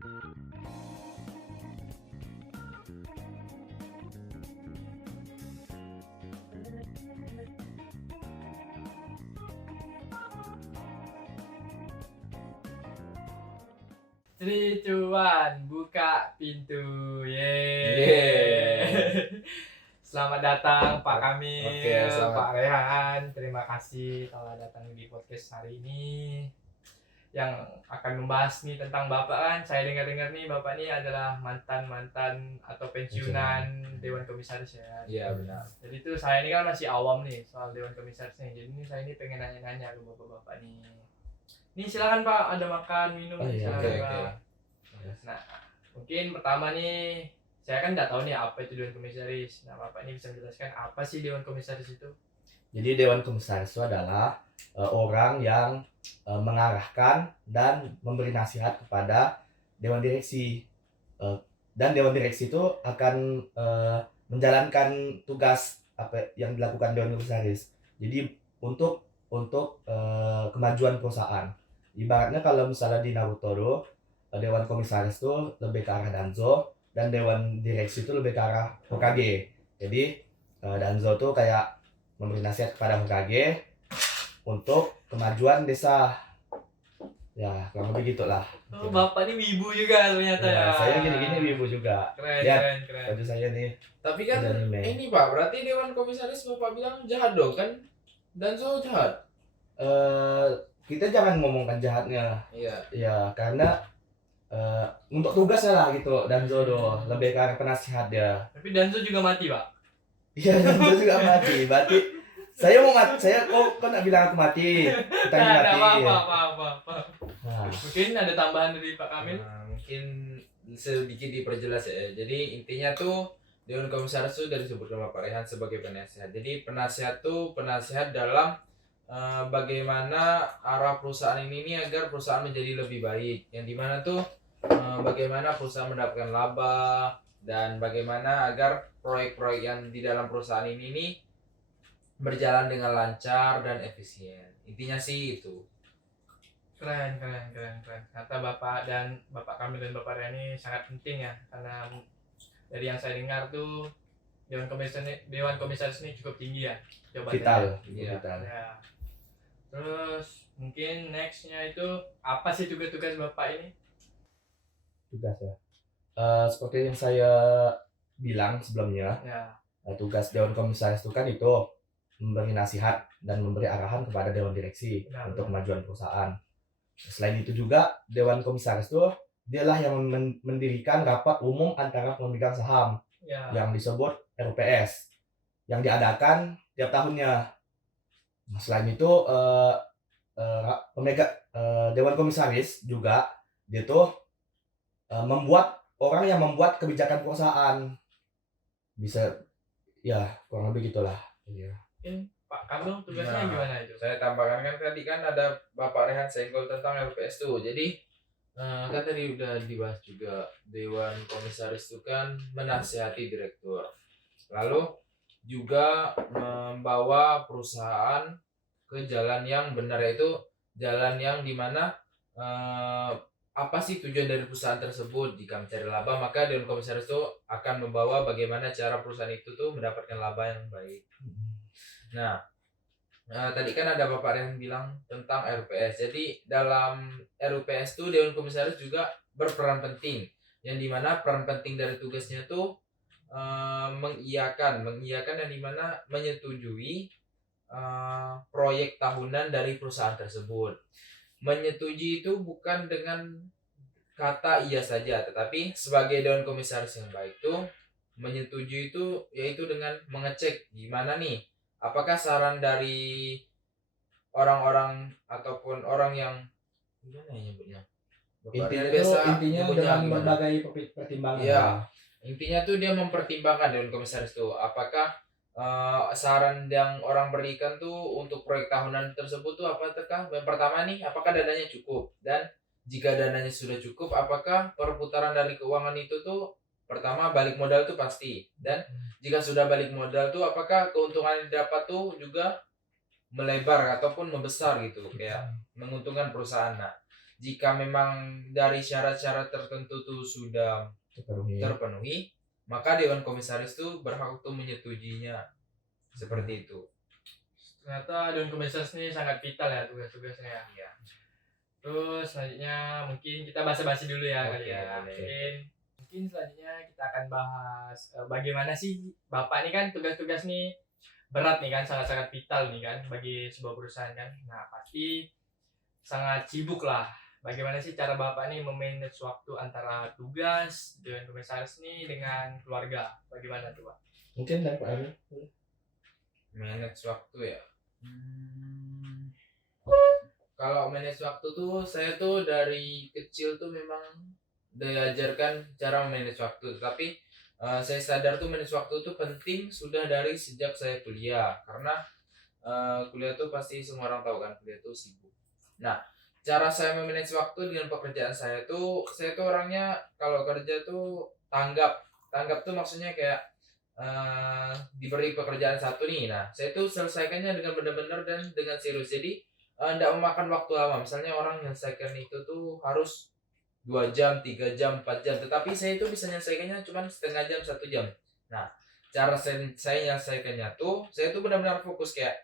Cuan, buka pintu. Yeay. Selamat datang Pak Kamil, Oke, selamat. Pak Rehan. Terima kasih telah datang di podcast hari ini yang akan membahas nih tentang Bapak kan. Saya dengar-dengar nih Bapak nih adalah mantan atau pensiunan Dewan Komisaris ya. Iya, benar. Jadi itu saya ini kan masih awam nih soal Dewan Komisaris nih. Jadi ini saya ini pengen nanya-nanya ke Bapak-bapak nih. Nih silakan Pak, ada makan minum. Iya, silakan oke. Pak. Nah, mungkin pertama nih, saya kan nggak tahu nih apa itu Dewan Komisaris. Nah, Bapak ini bisa menjelaskan apa sih Dewan Komisaris itu? Jadi Dewan Komisaris itu adalah orang yang mengarahkan dan memberi nasihat kepada Dewan Direksi. Dan Dewan Direksi itu akan menjalankan tugas apa yang dilakukan Dewan Komisaris. Jadi untuk kemajuan perusahaan. Ibaratnya kalau misalnya di Naruto tuh, Dewan Komisaris itu lebih ke arah Danzo dan Dewan Direksi itu lebih ke arah Hokage. Jadi Danzo tuh kayak memberi nasihat kepada Hokage untuk kemajuan desa. Ya, kurang lebih gitulah. Oh, Bapak ini wibu juga ternyata ya. Saya gini-gini wibu juga. Keren, Ya, keren. baju saya nih. Tapi kan Ada anime. ini Pak, berarti Dewan Komisaris Bapak bilang jahat dong kan? Danzo jahat. Kita jangan ngomongkan jahatnya. Iya. Ya, karena untuk tugasnya lah gitu Danzo tuh lebih ke arah penasihat dia. Tapi Danzo juga mati, Pak. Iya, Danzo juga mati. Berarti saya mau mati. Saya kok nggak bilang aku mati. Kita ini Nah, mati. apa. Nah, Mungkin ada tambahan dari Pak Kamil. Mungkin sedikit diperjelas ya. Jadi intinya tuh Dewan Komisaris itu dari disebutkan Bapak Rehan sebagai penasihat. Jadi penasihat tuh penasihat dalam bagaimana arah perusahaan ini nih agar perusahaan menjadi lebih baik. Yang dimana tuh bagaimana perusahaan mendapatkan laba dan bagaimana agar proyek-proyek yang di dalam perusahaan ini nih berjalan dengan lancar dan efisien. Intinya sih itu. Keren. Kata Bapak Kamil dan Bapak Rehan ini sangat penting ya, karena dari yang saya dengar tuh Dewan Komisaris ini cukup tinggi ya jabatannya. vital. Iya. Vital. Ya. Terus mungkin nextnya itu apa sih tugas-tugas Bapak ini? Tugas ya. Seperti yang saya bilang sebelumnya, Ya. tugas Dewan Komisaris itu kan itu memberi nasihat dan memberi arahan kepada Dewan Direksi Benar. untuk kemajuan perusahaan. Selain itu juga Dewan Komisaris itu dialah yang mendirikan rapat umum antara pemegang saham Ya. yang disebut RUPS yang diadakan tiap tahunnya. Nah, selain itu Dewan Komisaris juga dia tuh membuat orang yang membuat kebijakan perusahaan. Bisa ya kurang lebih gitulah. Iya. Mungkin Pak Kamil tugasnya Nah, gimana itu? Saya tambahkan kan tadi kan ada Bapak Rehan senggol tentang LPS tuh. Jadi kan tadi udah dibahas juga Dewan Komisaris itu kan menasihati direktur. Lalu juga membawa perusahaan ke jalan yang benar, yaitu jalan yang dimana apa sih tujuan dari perusahaan tersebut. Jika mencari laba, maka Dewan Komisaris itu akan membawa bagaimana cara perusahaan itu tuh mendapatkan laba yang baik. Nah, tadi kan ada Bapak yang bilang tentang RUPS. Jadi dalam RUPS itu Dewan Komisaris juga berperan penting. Yang dimana peran penting dari tugasnya tuh mengiyakan yang dimana menyetujui proyek tahunan dari perusahaan tersebut. Menyetujui itu bukan dengan kata iya saja, tetapi sebagai Dewan Komisaris yang baik tuh menyetujui itu yaitu dengan mengecek gimana nih, apakah saran dari orang-orang ataupun orang yang gimana ya nyebutnya? Intinya dengan berbagai pertimbangan. Iya. Intinya tuh dia mempertimbangkan Dewan Komisaris tuh apakah saran yang orang berikan tuh untuk proyek tahunan tersebut tuh apakah yang pertama nih, apakah dananya cukup, dan jika dananya sudah cukup, apakah perputaran dari keuangan itu tuh pertama balik modal tuh pasti, dan jika sudah balik modal tuh apakah keuntungan yang didapat tuh juga melebar ataupun membesar gitu, kayak menguntungkan perusahaan. Nah, jika memang dari syarat-syarat tertentu tuh sudah terpenuhi, maka Dewan Komisaris tuh berhak untuk menyetujuinya. Seperti itu. Ternyata Dewan Komisaris ini sangat vital ya tugas-tugasnya ya. Ya. Terus selanjutnya mungkin kita basa-basi dulu ya kali Oke, ya. boleh. Mungkin selanjutnya kita akan bahas bagaimana sih Bapak ini kan tugas-tugas nih berat nih kan, sangat-sangat vital nih kan bagi sebuah perusahaan kan. Nah, pasti sangat sibuk lah. Bagaimana sih cara Bapak nih memanage waktu antara tugas Dewan Komisaris nih dengan keluarga? Bagaimana tuh, Pak? Mungkin dari Pak Ari. Manage waktu ya. Kalau manage waktu tuh saya tuh dari kecil tuh memang diajarkan cara manage waktu, tapi saya sadar tuh manage waktu tuh penting sudah dari sejak saya kuliah, karena kuliah tuh pasti semua orang tahu kan, kuliah tuh sibuk. Nah, cara saya memanage waktu dengan pekerjaan saya tuh orangnya kalau kerja tuh tanggap tuh maksudnya kayak diberi pekerjaan satu nih, nah saya tuh selesaikannya dengan benar-benar dan dengan serius. Jadi tidak memakan waktu lama. Misalnya orang menyelesaikan itu tuh harus 2 jam, 3 jam, 4 jam. Tetapi saya itu bisa menyelesaikannya cuma setengah jam, 1 jam. Nah, cara saya menyelesaikannya tuh, saya tuh benar-benar fokus kayak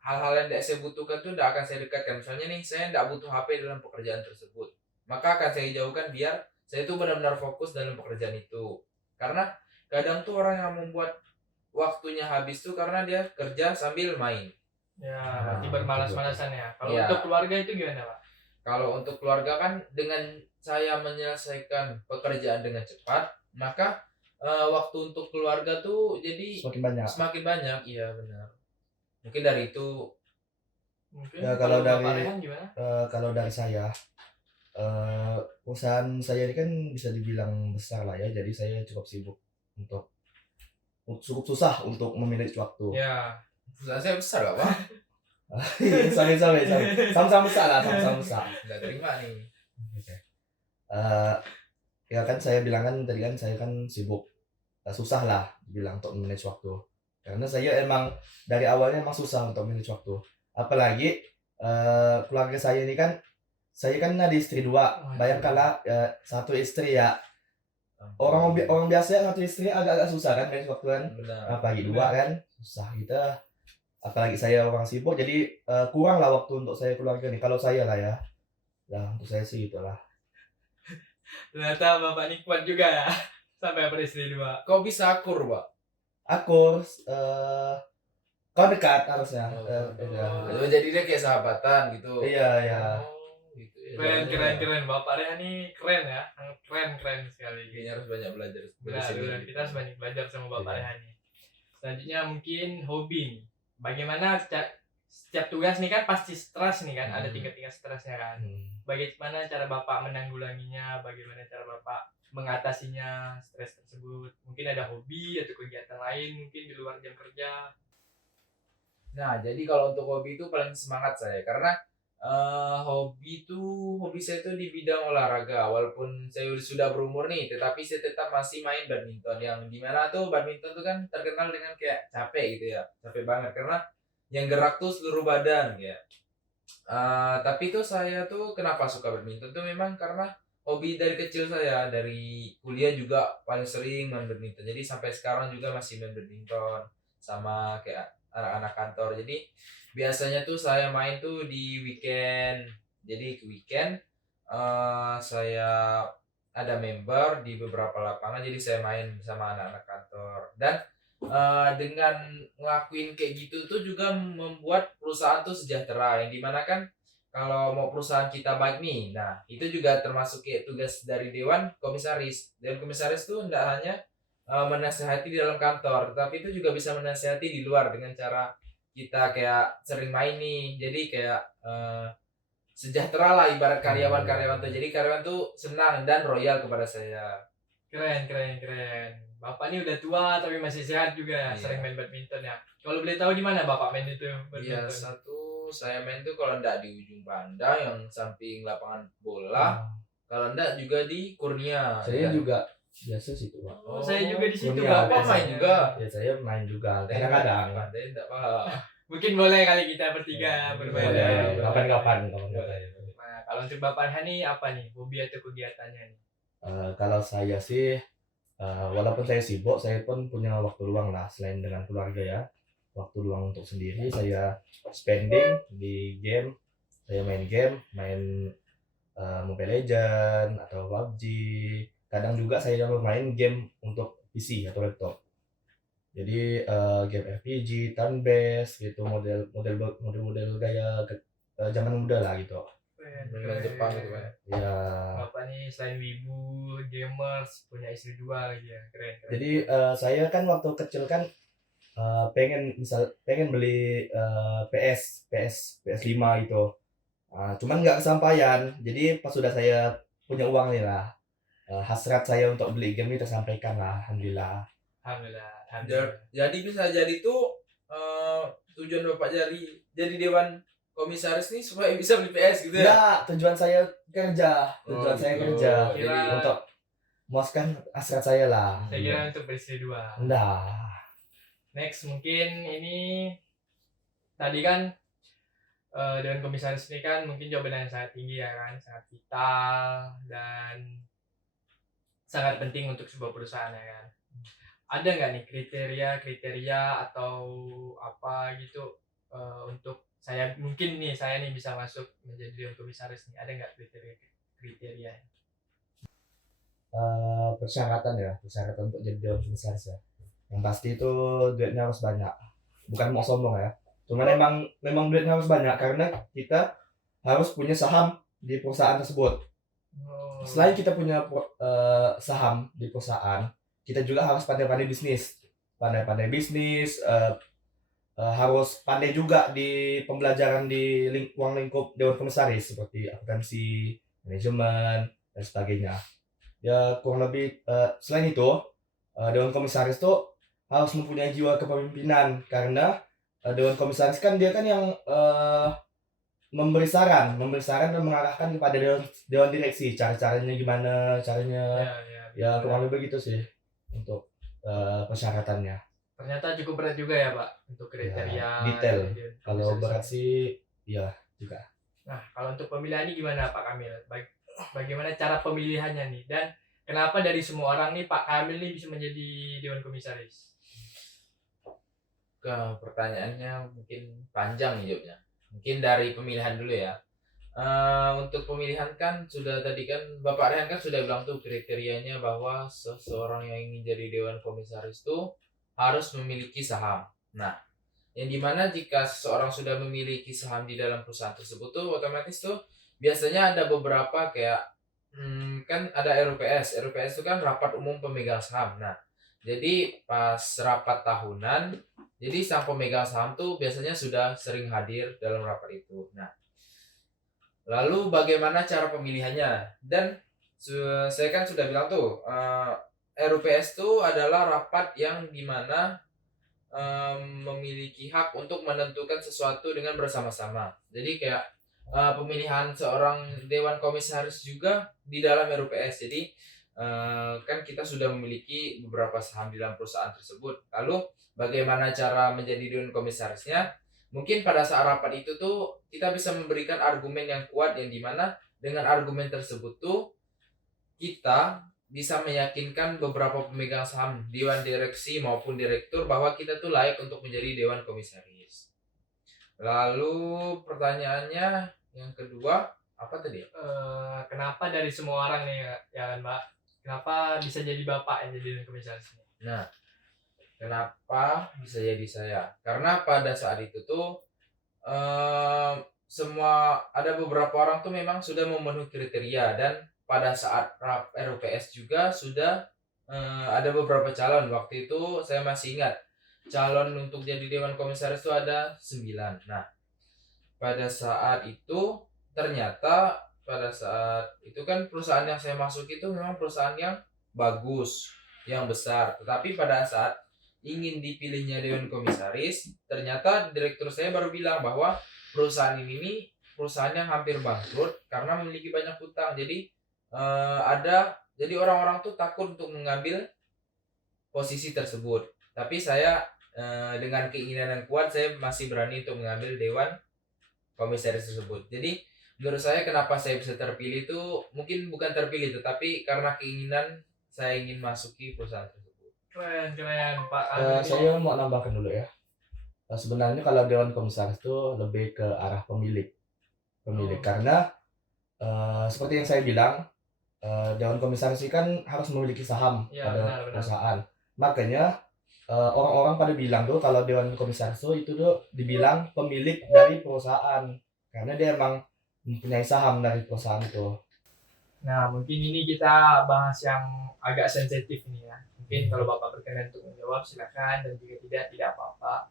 hal-hal yang tidak saya butuhkan tuh tidak akan saya dekatkan. Misalnya nih, saya tidak butuh HP dalam pekerjaan tersebut. Maka akan saya jauhkan biar saya tuh benar-benar fokus dalam pekerjaan itu. Karena kadang tuh orang yang membuat waktunya habis tuh karena dia kerja sambil main. Ya, berarti bermalas-malasan ya. Kalau Ya. untuk keluarga itu gimana, Pak? Kalau untuk keluarga kan dengan saya menyelesaikan pekerjaan dengan cepat, maka waktu untuk keluarga tuh jadi Semakin banyak. banyak. Iya benar. Mungkin dari itu. Mungkin Ya, kalau Bapak dari- Rehan gimana? Kalau dari saya, perusahaan saya ini kan bisa dibilang besar lah ya, jadi saya cukup sibuk untuk cukup susah untuk memanage waktu. Ya. Perusahaan saya besar gak Pak? Sama-sama besar lah, sama-sama besar. Nggak terima nih. Ya kan saya bilang kan tadi kan saya kan sibuk, susah lah bilang untuk manage waktu, karena saya emang dari awalnya emang susah untuk manage waktu, apalagi keluarga saya ini kan saya kan ada istri 2, bayangkanlah satu istri ya, orang biasa satu istri agak-agak susah kan manage waktu kan, Benar. apalagi 2 kan susah kita, apalagi saya orang sibuk, jadi kurang lah waktu untuk saya keluarga nih kalau saya lah ya. Nah, untuk saya sih itulah. Ternyata Bapak ini kuat juga ya. Sampai beristri 2. Kok bisa akur Pak? Aku kau dekat harusnya. Jadi dia kayak sahabatan gitu. Iya. Oh, gitu ya. Keren. Bapak Rehan ini keren ya. Sangat keren sekali. Kayaknya harus banyak belajar. Benar, kita harus banyak belajar sama Bapak Rehan ini. Selanjutnya mungkin hobi nih. Bagaimana setiap tugas nih kan pasti stres nih kan, ada tingkat-tingkat stresnya kan. Bagaimana cara Bapak menanggulanginya, bagaimana cara Bapak mengatasinya stres tersebut? Mungkin ada hobi atau kegiatan lain mungkin di luar jam kerja. Nah, jadi kalau untuk hobi itu paling semangat saya karena hobi saya itu di bidang olahraga. Walaupun saya sudah berumur nih, tetapi saya tetap masih main badminton, yang dimana tuh badminton tuh kan terkenal dengan kayak capek gitu ya, capek banget karena yang gerak tuh seluruh badan ya. Tapi tuh saya tuh kenapa suka badminton tuh memang karena hobi dari kecil saya, dari kuliah juga paling sering main badminton. Jadi sampai sekarang juga masih main badminton sama kayak anak-anak kantor. Jadi biasanya tuh saya main tuh di weekend. Jadi ke weekend saya ada member di beberapa lapangan, jadi saya main sama anak-anak kantor. Dan dengan ngelakuin kayak gitu tuh juga membuat perusahaan tuh sejahtera, yang dimana kan kalau mau perusahaan kita baik nih, nah itu juga termasuk kayak tugas dari Dewan Komisaris. Dewan Komisaris tuh tidak hanya menasihati di dalam kantor, tetapi itu juga bisa menasihati di luar dengan cara kita kayak sering main nih. Jadi kayak sejahtera lah ibarat karyawan-karyawan tuh. Jadi karyawan tuh senang dan royal kepada saya. Keren. Bapak ini udah tua tapi masih sehat juga ya, Iya. sering main badminton ya. Kalau boleh tahu di mana Bapak main itu Iya, badminton? satu saya main tuh kalau enggak di ujung Banda yang samping lapangan bola, kalau enggak juga di Kurnia. Saya ya. juga biasa sih tuh, Pak. Oh, saya juga di situ Kurnia, Bapak main juga. Ya saya main juga kadang-kadang. Pandai enggak paham. Mungkin boleh kali kita bertiga bermain. Boleh, kapan-kapan. Nah, kalau Kalau untuk Bapak Rehan nih apa nih hobi atau kegiatannya nih? Kalau saya sih, walaupun saya sibuk, saya pun punya waktu luang lah selain dengan keluarga ya. Waktu luang untuk sendiri saya spending di game. Saya main game, main Mobile Legends atau PUBG. Kadang juga saya main game untuk PC atau laptop. Jadi game RPG, turn based gitu, model gaya zaman muda lah gitu. Dengan Jepang gitu kan. Ya. Bapak nih selain wibu, gamers, punya istri 2 lagi ya. Keren. Jadi saya kan waktu kecil kan pengen beli PS5 gitu. Cuman nggak kesampaian. Jadi pas sudah saya punya uang nih lah, hasrat saya untuk beli game ini tersampaikan lah, alhamdulillah. Jadi bisa jadi tuh tujuan Bapak jadi dewan komisaris nih supaya bisa beli PS gitu ya? Ya, tujuan saya kerja, Gitu. jadi untuk memuaskan hasrat saya lah. Saya kira untuk beristri 2. Nah, Next mungkin ini tadi kan dewan komisaris ini kan mungkin jawaban yang sangat tinggi ya kan, sangat vital dan sangat penting untuk sebuah perusahaan ya kan. Ada nggak nih kriteria atau apa gitu untuk saya nih bisa masuk menjadi dewan komisaris nih, ada nggak kriteria? persyaratan untuk jadi dewan komisaris ya. Yang pasti itu duitnya harus banyak. Bukan mau sombong ya. Cuman memang duitnya harus banyak karena kita harus punya saham di perusahaan tersebut. Selain kita punya saham di perusahaan, kita juga harus pandai-pandai bisnis. Harus pandai juga di pembelajaran di ruang lingkup dewan komisaris seperti akuntansi, manajemen dan sebagainya. Ya kurang lebih selain itu dewan komisaris tuh harus mempunyai jiwa kepemimpinan karena dewan komisaris kan dia kan yang memberi saran dan mengarahkan kepada dewan direksi caranya gimana ya kurang lebih gitu sih untuk persyaratannya. Ternyata cukup berat juga ya Pak untuk kriteria Ya, detail. Kalau komisaris. berat sih ya juga. Nah kalau untuk pemilihan ini gimana Pak Kamil? Bagaimana cara pemilihannya nih, dan kenapa dari semua orang nih Pak Kamil nih bisa menjadi dewan komisaris? Pertanyaannya mungkin panjang nih jawabnya. Mungkin dari pemilihan dulu ya. Untuk pemilihan kan sudah tadi kan Bapak Rehan kan sudah bilang tuh kriterianya bahwa seseorang yang ingin jadi dewan komisaris tuh harus memiliki saham. Nah, yang dimana jika seseorang sudah memiliki saham di dalam perusahaan tersebut tuh otomatis tuh biasanya ada beberapa kayak kan ada RUPS itu kan rapat umum pemegang saham. Nah, jadi pas rapat tahunan, jadi sang pemegang saham tuh biasanya sudah sering hadir dalam rapat itu. Nah, lalu bagaimana cara pemilihannya? Dan saya kan sudah bilang tuh RUPS itu adalah rapat yang dimana memiliki hak untuk menentukan sesuatu dengan bersama-sama. Jadi kayak pemilihan seorang dewan komisaris juga di dalam RUPS. Jadi kan kita sudah memiliki beberapa saham di dalam perusahaan tersebut. Lalu bagaimana cara menjadi dewan komisarisnya? Mungkin pada saat rapat itu tuh kita bisa memberikan argumen yang kuat yang dimana dengan argumen tersebut tuh kita bisa meyakinkan beberapa pemegang saham, dewan direksi maupun direktur bahwa kita tuh layak untuk menjadi dewan komisaris. Lalu pertanyaannya yang kedua apa tadi? Kenapa dari semua orang nih ya kan Mbak? Kenapa bisa jadi Bapak yang jadi dewan komisaris? Nah, kenapa bisa jadi saya? Karena pada saat itu tuh semua ada beberapa orang tuh memang sudah memenuhi kriteria, dan pada saat RUPS juga sudah ada beberapa calon. Waktu itu saya masih ingat calon untuk jadi dewan komisaris itu ada 9. Nah, pada saat itu ternyata pada saat itu kan perusahaan yang saya masuk itu memang perusahaan yang bagus, yang besar. Tetapi pada saat ingin dipilihnya dewan komisaris, ternyata direktur saya baru bilang bahwa perusahaan ini perusahaan yang hampir bangkrut karena memiliki banyak hutang. Jadi jadi orang-orang tuh takut untuk mengambil posisi tersebut. Tapi saya dengan keinginan yang kuat saya masih berani untuk mengambil dewan komisaris tersebut. Jadi menurut saya kenapa saya bisa terpilih itu mungkin bukan terpilih tetapi karena keinginan saya ingin masuki perusahaan tersebut. Keren keren Pak Andri. Saya mau nambahkan dulu ya. Sebenarnya kalau Dewan Komisaris itu lebih ke arah pemilik. Oh. Karena seperti yang saya bilang, Dewan Komisaris ini kan harus memiliki saham Ya, pada benar. perusahaan. Makanya orang-orang pada bilang tuh kalau Dewan Komisaris itu tuh dibilang pemilik dari perusahaan karena dia emang mempunyai saham dari perusahaan itu. Nah, mungkin ini kita bahas yang agak sensitif ini ya. Mungkin kalau Bapak berkenan untuk menjawab silakan, dan jika tidak apa-apa.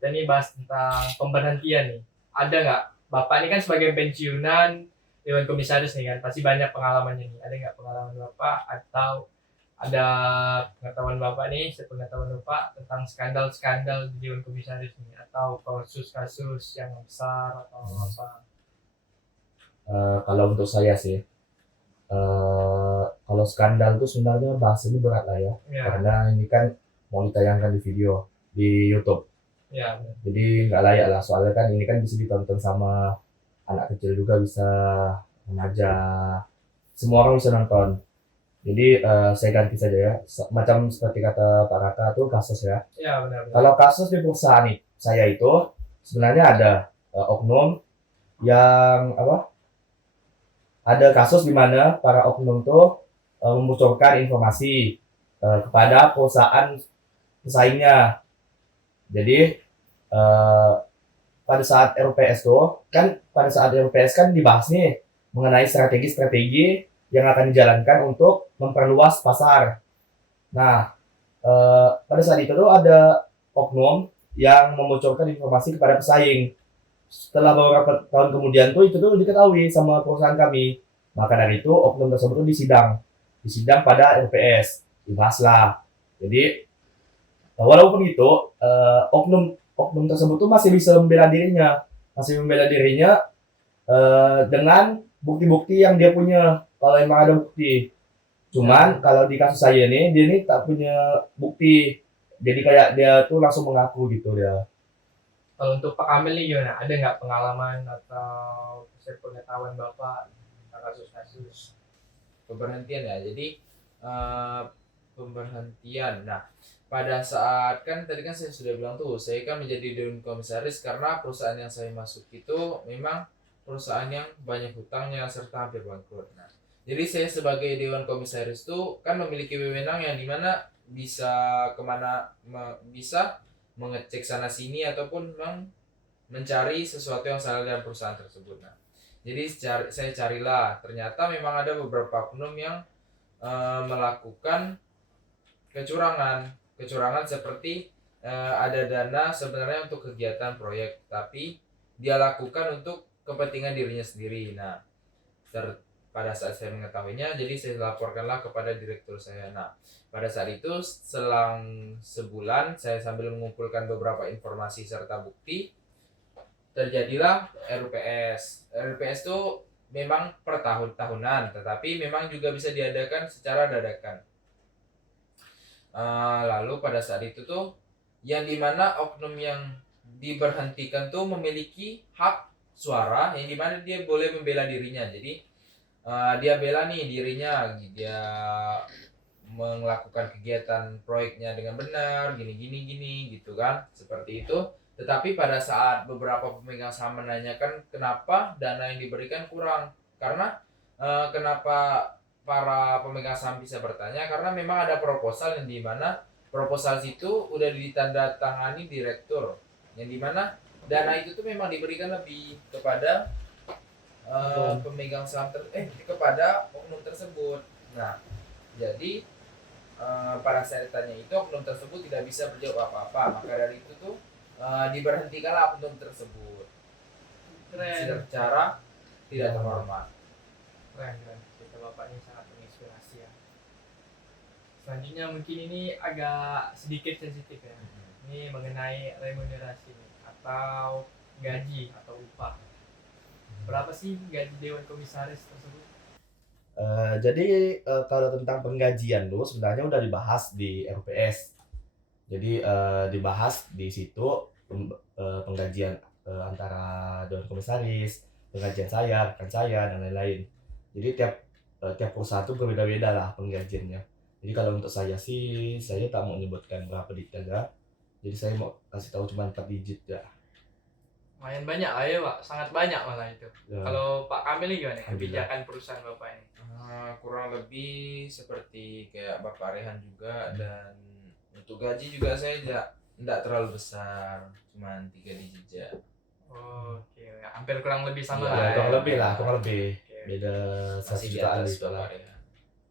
Dan ini bahas tentang pemberhentian nih. Ada nggak? Bapak ini kan sebagai pensiunan Dewan Komisaris nih kan, pasti banyak pengalamannya nih. Ada nggak pengalaman Bapak atau ada pengetahuan Bapak nih, sepengetahuan Bapak tentang skandal-skandal di Dewan Komisaris nih, atau kasus-kasus yang besar atau apa? Kalau untuk saya sih, kalau skandal itu sebenarnya bahasanya berat lah ya, Ya, karena ini kan mau ditayangkan di video di YouTube. ya, benar. Jadi nggak layak lah, soalnya kan ini kan bisa ditonton sama anak kecil juga, bisa remaja, semua orang bisa nonton. Jadi saya ganti saja ya, macam seperti kata Pak Raka tuh kasus ya. Ya, benar. Kalau kasus di perusahaan saya itu sebenarnya ada oknum yang apa? Ada kasus di mana para oknum tuh membocorkan informasi kepada perusahaan pesaingnya. Jadi pada saat RUPS tuh kan, dibahas nih mengenai strategi-strategi yang akan dijalankan untuk memperluas pasar. Nah, pada saat itu tuh ada oknum yang membocorkan informasi kepada pesaing. Setelah beberapa tahun kemudian tuh itu tuh diketahui sama perusahaan kami. Maka dari itu oknum tersebut tuh disidang pada RUPS, dibahaslah. Jadi walaupun itu oknum tersebut tuh masih bisa membela dirinya, dengan bukti-bukti yang dia punya, kalau emang ada bukti. Cuman kalau di kasus saya nih, dia ini tak punya bukti, jadi kayak dia tuh langsung mengaku gitu dia. Kalau untuk Pak Kamil nih gimana? Ada nggak pengalaman atau pengetahuan Bapak tentang kasus-kasus? Pemberhentian ya. Jadi pemberhentian. Nah, pada saat kan tadi kan saya sudah bilang tuh, saya kan menjadi dewan komisaris karena perusahaan yang saya masuk itu memang perusahaan yang banyak hutangnya serta hampir bangkrut. Nah, jadi saya sebagai dewan komisaris tuh kan memiliki wewenang yang dimana bisa bisa mengecek sana sini ataupun mencari sesuatu yang salah dalam perusahaan tersebut. Nah, jadi saya carilah, ternyata memang ada beberapa oknum yang melakukan kecurangan seperti ada dana sebenarnya untuk kegiatan proyek, tapi dia lakukan untuk kepentingan dirinya sendiri. Nah, pada saat saya mengetahuinya, jadi saya laporkanlah kepada direktur saya. Nah, pada saat itu selang sebulan saya sambil mengumpulkan beberapa informasi serta bukti, terjadilah RUPS. RUPS itu memang per tahunan, tetapi memang juga bisa diadakan secara dadakan. Lalu pada saat itu tuh yang dimana oknum yang diberhentikan tuh memiliki hak suara, yang dimana dia boleh membela dirinya. Jadi dia bela nih dirinya, dia melakukan kegiatan proyeknya dengan benar, gini gitu kan, seperti itu. Tetapi pada saat beberapa pemegang saham menanyakan kenapa dana yang diberikan kurang, karena kenapa para pemegang saham bisa bertanya, karena memang ada proposal yang dimana proposal itu udah ditandatangani direktur, yang dimana dana itu tuh memang diberikan lebih kepada pemegang saham kepada oknum tersebut. Nah, jadi pada saat ditanya itu oknum tersebut tidak bisa berjawab apa-apa, maka dari itu tuh diberhentikanlah oknum tersebut. Keren. Secara tidak terhormat. Keren. Cerita Bapak ini sangat menginspirasi ya. Selanjutnya mungkin ini agak sedikit sensitif ya. Ini mengenai remunerasi atau gaji atau upah. Berapa sih gaji Dewan Komisaris tersebut? Jadi kalau tentang penggajian tuh sebenarnya udah dibahas di RUPS. Jadi dibahas di situ penggajian antara Dewan Komisaris, penggajian saya, rekan saya dan lain-lain. Jadi tiap perusahaan tuh berbeda-beda lah penggajiannya. Jadi kalau untuk saya sih, saya tak mau menyebutkan berapa detailnya. Jadi saya mau kasih tahu cuma 4 digit ya. Lumayan banyak lah ya Pak, sangat banyak malah itu. Ya. Kalau Pak Kamil ini gimana Alhamdulillah. kebijakan perusahaan Bapak ini? Kurang lebih seperti kayak Bapak Rehan juga, dan untuk gaji juga saya tidak terlalu besar, cuma 3 digit ya. Oh, oke, hampir kurang lebih sama Ya, lah. kurang lebih lah, kurang lebih. Oke. Beda 1 Masih di jutaan atas gitu lah. Bapak Rehan.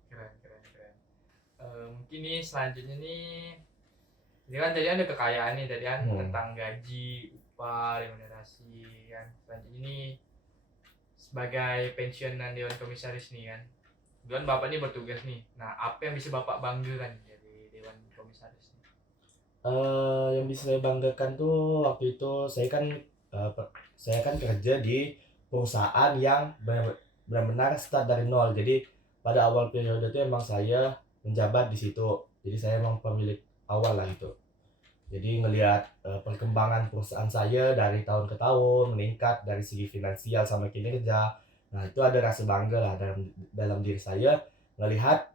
Keren. Mungkin nih selanjutnya nih, ini kan tadi ada kekayaan nih tadi kan tentang gaji, upah, remunerasi kan. Selanjutnya nih sebagai pensiunan Dewan Komisaris nih kan. Kebetulan Bapak nih bertugas nih. Nah, apa yang bisa Bapak banggakan dari Dewan Komisaris nih? Yang bisa saya banggakan tuh waktu itu saya kan kerja di perusahaan yang benar-benar start dari nol. Jadi pada awal periode itu emang saya menjabat di situ. Jadi saya emang pemilik awal lah gitu. Jadi ngelihat perkembangan perusahaan saya dari tahun ke tahun meningkat dari segi finansial sama kinerja. Nah, itu ada rasa bangga lah dalam diri saya ngelihat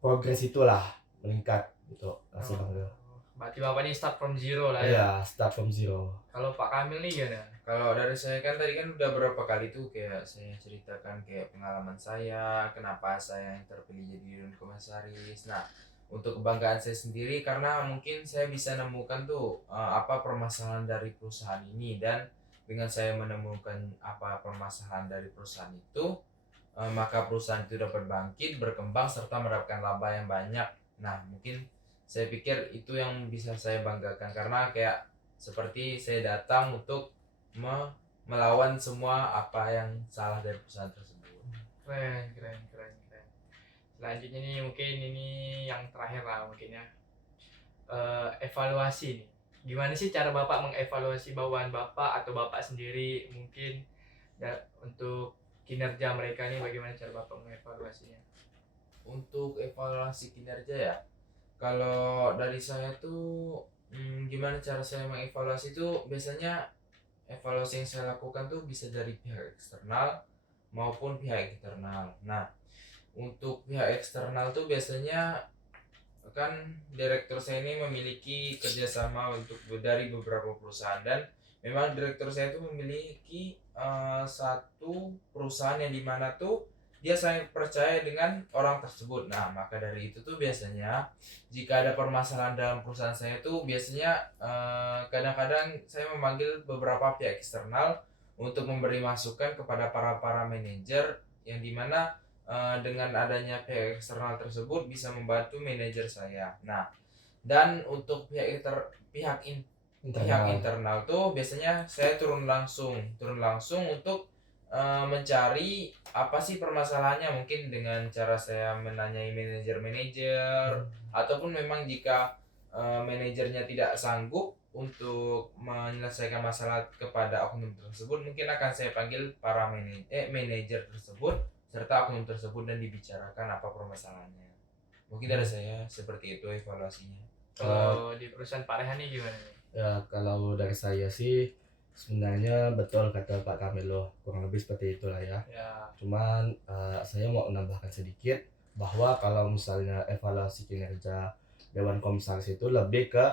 progres itulah meningkat gitu, rasa bangga. Berarti Bapak ini start from zero lah ya? Iya, start from zero. Kalau Pak Kamil nih gimana? Kalau dari saya kan tadi kan udah berapa kali tuh kayak saya ceritakan kayak pengalaman saya, kenapa saya yang terpilih jadi Dewan Komisaris. Nah, untuk kebanggaan saya sendiri karena mungkin saya bisa nemukan tuh apa permasalahan dari perusahaan ini, dan dengan saya menemukan apa permasalahan dari perusahaan itu, maka perusahaan itu dapat bangkit, berkembang serta mendapatkan laba yang banyak. Nah, mungkin saya pikir itu yang bisa saya banggakan karena kayak seperti saya datang untuk melawan semua apa yang salah dari perusahaan tersebut. Keren. Selanjutnya nih mungkin ini yang terakhir lah mungkin ya. Evaluasi nih. Gimana sih cara Bapak mengevaluasi bawahan Bapak atau Bapak sendiri mungkin ya, untuk kinerja mereka nih, bagaimana cara Bapak mengevaluasinya? Untuk evaluasi kinerja ya, kalau dari saya tuh gimana cara saya mengevaluasi tuh, biasanya evaluasi yang saya lakukan tuh bisa dari pihak eksternal maupun pihak internal. Nah, untuk pihak eksternal tuh biasanya kan direktur saya ini memiliki kerjasama dari beberapa perusahaan, dan memang direktur saya itu memiliki satu perusahaan yang dimana tuh dia sangat percaya dengan orang tersebut. Nah, maka dari itu tuh biasanya jika ada permasalahan dalam perusahaan saya tuh biasanya kadang-kadang saya memanggil beberapa pihak eksternal untuk memberi masukan kepada para manajer, yang dimana dengan adanya pihak eksternal tersebut bisa membantu manajer saya. Nah, dan untuk pihak internal tuh biasanya saya turun langsung untuk mencari apa sih permasalahannya, mungkin dengan cara saya menanyai manajer ataupun memang jika manajernya tidak sanggup untuk menyelesaikan masalah kepada oknum tersebut, mungkin akan saya panggil para manajer tersebut serta oknum tersebut dan dibicarakan apa permasalahannya. Mungkin dari saya seperti itu evaluasinya. Kalau di perusahaan Pak Rehan nih gimana nih? Ya, kalau dari saya sih sebenarnya betul kata Pak Kamilo, kurang lebih seperti itulah ya. Cuman saya mau menambahkan sedikit bahwa kalau misalnya evaluasi kinerja Dewan Komisaris itu lebih ke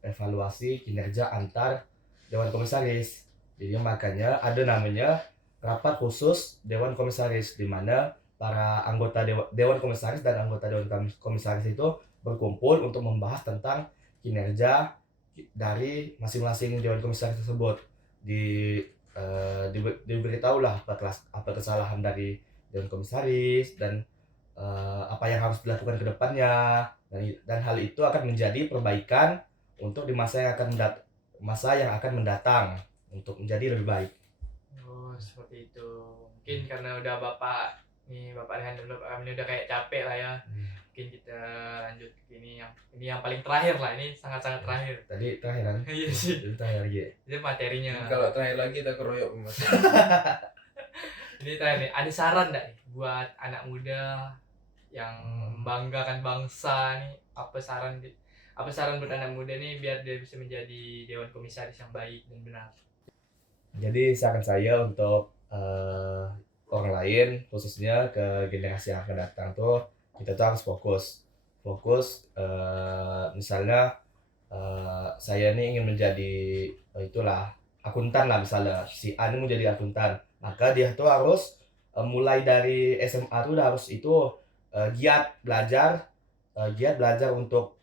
evaluasi kinerja antar Dewan Komisaris. Jadi makanya ada namanya rapat khusus Dewan Komisaris, di mana para anggota Dewan Komisaris dan anggota Dewan Komisaris itu berkumpul untuk membahas tentang kinerja dari masing-masing Dewan Komisaris tersebut. Diberitahulah apa kesalahan dari Dewan Komisaris dan apa yang harus dilakukan ke depannya, dan hal itu akan menjadi perbaikan untuk di masa yang akan mendatang untuk menjadi lebih baik. Oh, seperti itu. Mungkin karena udah Bapak Rehan dan Bapak Kamil udah kayak capek lah ya. Mungkin kita lanjut ke ini yang paling terakhir lah, ini sangat-sangat terakhir. Tadi terakhiran. Iya sih. Itu terakhir lagi. Itu materinya. Kalau terakhir lagi kita keroyok Mas. Ini terakhir nih, ada saran enggak nih buat anak muda yang membanggakan bangsa nih? Apa saran buat anak muda nih biar dia bisa menjadi Dewan Komisaris yang baik dan benar? Jadi saran saya untuk orang lain, khususnya ke generasi yang akan datang tuh, kita tuh harus fokus. Misalnya saya nih ingin menjadi itulah akuntan lah, misalnya si A ini mau jadi akuntan, maka dia tuh harus mulai dari SMA tuh udah harus itu giat belajar untuk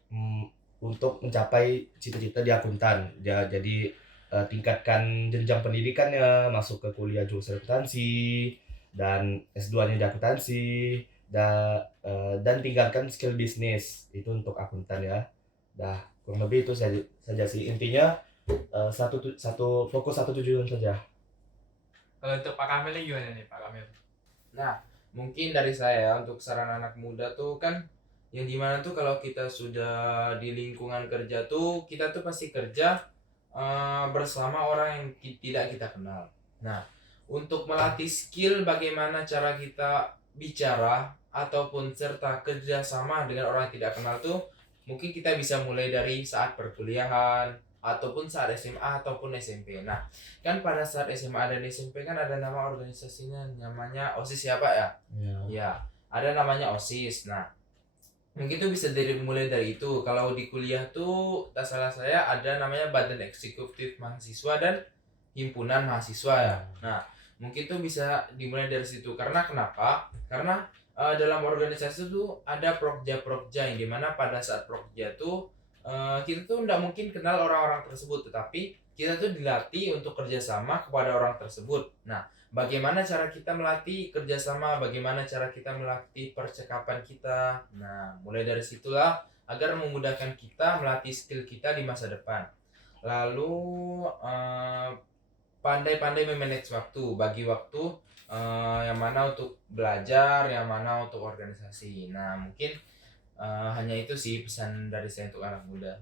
mencapai cita-cita di akuntan. Jadi tingkatkan jenjang pendidikannya, masuk ke kuliah jurusan akuntansi dan S2-nya di akuntansi, dan tinggalkan skill bisnis itu untuk akuntan ya. Dah, kurang lebih itu saja sih intinya. Satu fokus, satu tujuan saja. Kalau untuk Pak Kamil ini gimana nih Pak Kamil? Nah, mungkin dari saya untuk saran anak muda tuh kan yang dimana tuh kalau kita sudah di lingkungan kerja tuh kita tuh pasti kerja bersama orang yang tidak kita kenal. Nah, untuk melatih skill bagaimana cara kita bicara ataupun serta kerjasama dengan orang yang tidak kenal tuh mungkin kita bisa mulai dari saat perkuliahan ataupun saat SMA ataupun SMP. Nah, kan pada saat SMA dan SMP kan ada nama organisasinya namanya OSIS ya Pak ya? Ya, ada namanya OSIS. Nah, mungkin tuh bisa mulai dari itu. Kalau di kuliah tuh tak salah saya ada namanya Badan Eksekutif Mahasiswa dan Himpunan Mahasiswa ya. Nah, mungkin tuh bisa dimulai dari situ. Karena kenapa? Karena dalam organisasi tuh ada prokja yang dimana pada saat prokja tuh kita tuh nggak mungkin kenal orang-orang tersebut, tetapi kita tuh dilatih untuk kerjasama kepada orang tersebut. Nah, bagaimana cara kita melatih kerjasama, bagaimana cara kita melatih percakapan kita. Nah, mulai dari situlah agar memudahkan kita melatih skill kita di masa depan. Lalu pandai-pandai memanage waktu, bagi waktu yang mana untuk belajar, yang mana untuk organisasi. Nah, mungkin hanya itu sih pesan dari saya untuk anak muda.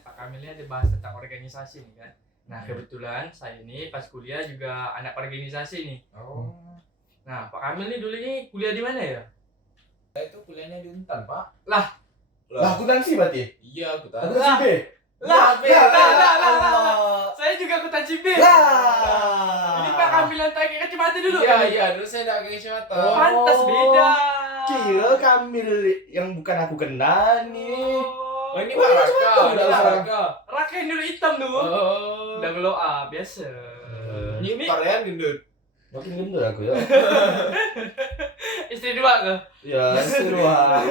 Pak Kamil ini ada bahas tentang organisasi nih kan. Nah, kebetulan saya ini pas kuliah juga anak organisasi nih. Oh. Nah, Pak Kamil ini dulu ini kuliah di mana ya? Saya itu kuliahnya di Untan, Pak. Lah, akuntansi berarti? Iya, aku tahu. Akuntansi B? Lah, Lah. saya juga akuntansi B. Lah. Ini Pak Kamil yang pakai kacamata dulu. Iya, dulu saya enggak pakai kacamata. Oh. Pantas beda. Kira Kamil yang bukan aku kenal nih. Oh, ini Pak Raka, udah Raka. Raka yang dulu hitam tuh. Oh. Udah glow up biasa. Ini Pak Rehan gendut. Makin gendut aku ya. Istri dua ke? Ya, seru ah.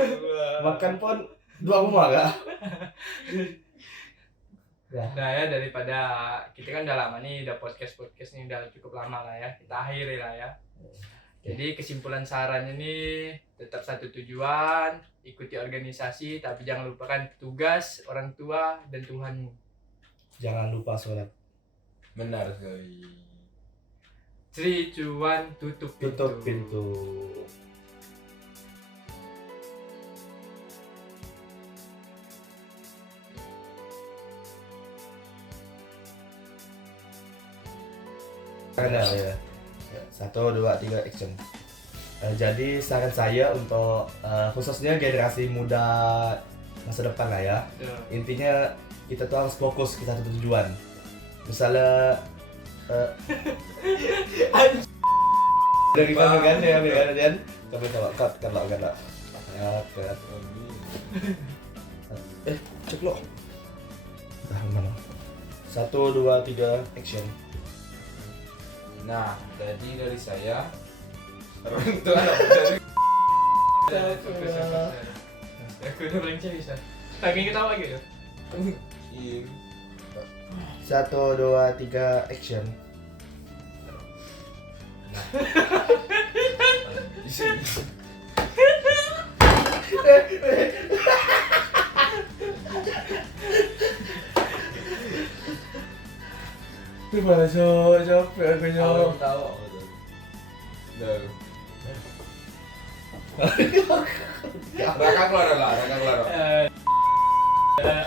Makan pun 2 rumah kak. Nah ya, daripada kita kan udah lama nih, udah podcast nih udah cukup lama lah ya, kita akhiri lah ya. Jadi kesimpulan sarannya nih tetap satu tujuan, ikuti organisasi tapi jangan lupakan tugas, orang tua dan Tuhanmu. Jangan lupa sholat. Benar sekali. 3, 2, 1, tutup pintu. Ada ya. 1, 2, 3 action. Jadi saran saya untuk khususnya generasi muda masa depan lah ya. Intinya kita tuh harus fokus ke satu tujuan. Misalnya dari kamu kan ya, coba cut. Ceplok. Nah, mana? 1, 2, 3 action. Nah, jadi dari saya orang tua dari Aku udah paling bisa. Lagi ketawa gitu. 1, 2, 3 action. Gimana capek aku nyok. tahu. Raka keluar lah.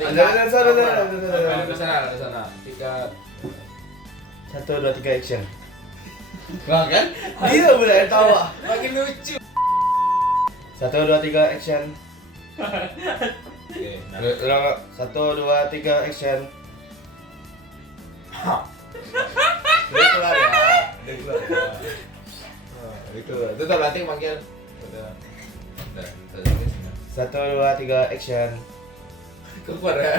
Ada sana. 1, 2, 3 action. Nah kan? Dia mulai tawa. Makin lucu. 1, 2, 3 action. Oke, nah. 1, 2, 3 action. keluar ya. Udah keluar ya. Oh, itu berarti manggil. Udah. Udah. Satu, dua, tiga, action. Keluar ya.